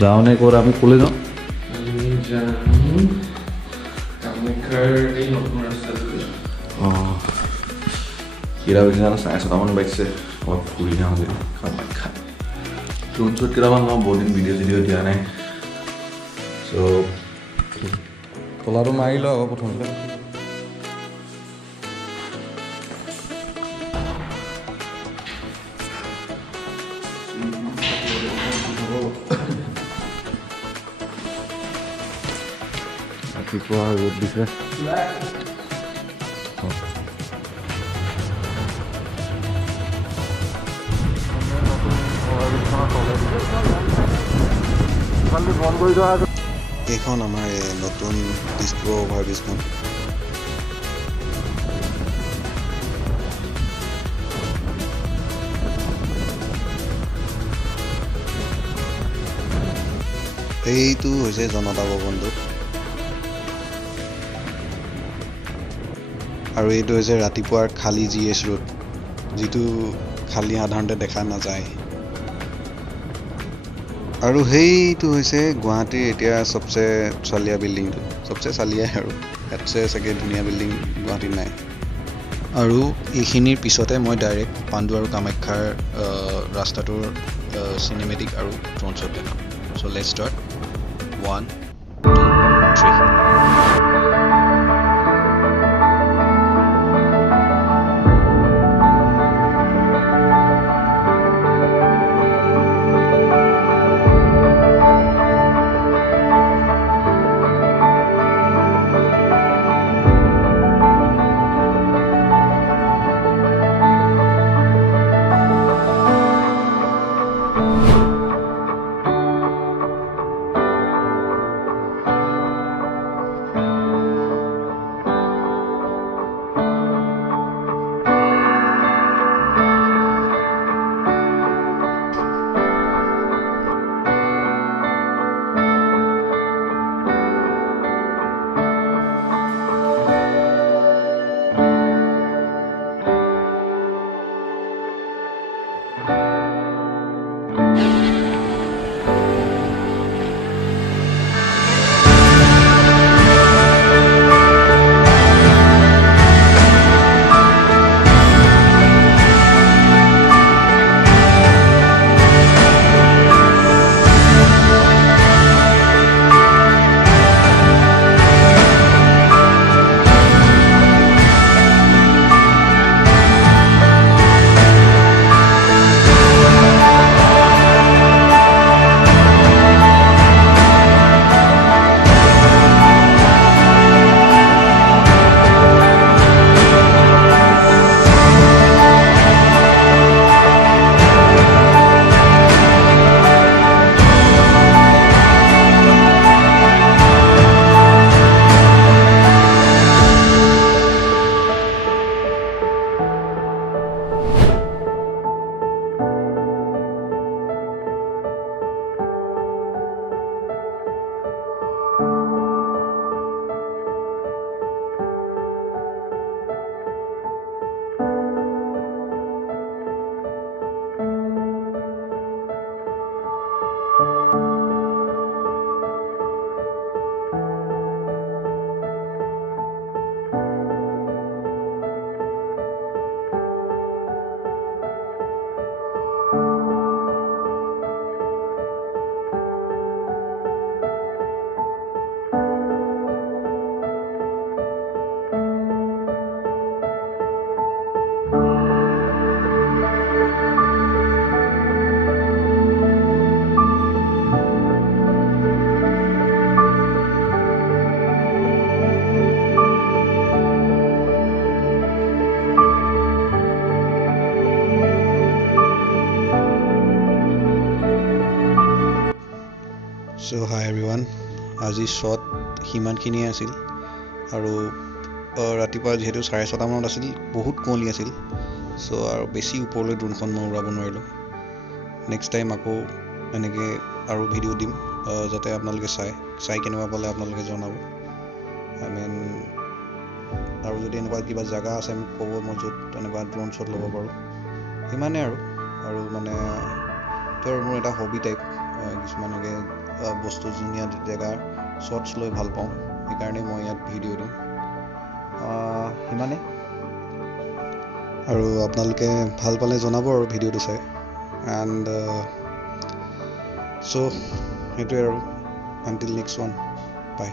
যাওঁ নে ক'ত আমি ক'লে যাওঁ কামাখ্যাৰ এই নতুন ৰাস্তাটো কেইটা বাজিছে জানো 7:30মান বাজিছে অলপ ফুৰি যাওঁ যে কামাখ্যা ড্ৰোন শ্বট কেইটামান লওঁ বহুত দিন ভিডিঅ' চিডিঅ' দিয়া নাই চ' তলাটো মাৰি লওঁ আকৌ প্ৰথমতে ৰাতিপুৱা ৰ'দ দিছে এইখন আমাৰ নতুন দিছপুৰ অভাৰব্ৰিজখন এইটো হৈছে জনতা ভৱনটো আৰু এইটো হৈছে ৰাতিপুৱাৰ খালী GS ৰোড যিটো খালী সাধাৰণতে দেখা নাযায় আৰু সেইটো হৈছে গুৱাহাটীৰ এতিয়া সবচে চালিয়া বিল্ডিংটো সবচে চালিয়া আৰু ইয়াতছে চাগে ধুনীয়া বিল্ডিং গুৱাহাটীত নাই আৰু এইখিনিৰ পিছতে মই ডাইৰেক্ট পাণ্ডু আৰু কামাখ্যাৰ ৰাস্তাটোৰ চিনেমেটিক আৰু ড্ৰোন শ্বট দেখাম so' let's start 1 2 3 So hi everyone, আজি shot হিমানখিনিয়ে আছিল আৰু ৰাতিপুৱা যেহেতু 6:30 মানত আছিল বহুত কুঁৱলী আছিল সো আৰু বেছি ওপৰলৈ ড্ৰোনখন মই উৰাব নোৱাৰিলোঁ নেক্সট টাইম আকৌ এনেকৈ আৰু ভিডিঅ' দিম যাতে আপোনালোকে চাই কেনেকুৱা পালে আপোনালোকে জনাব আই মিন আৰু যদি এনেকুৱা কিবা জাগা আছে মোক ক'ব মই য'ত এনেকুৱা ড্ৰোন শ্বট ল'ব পাৰোঁ সিমানে আৰু মানে তোৰ মোৰ এটা হবি টাইপ মই কিছুমানকে বস্তু ধুনীয়া জেগাৰ শ্বৰ্টছ লৈ ভাল পাওঁ, সেইকাৰণে মই ইয়াত ভিডিঅ' দিওঁ। সিমানে, আৰু আপোনালোকে ভাল পালে জনাব আৰু ভিডিঅ'টো চাই। এণ্ড চ' সেইটোৱে আৰু, আনটিল নেক্সট ওৱান, বাই।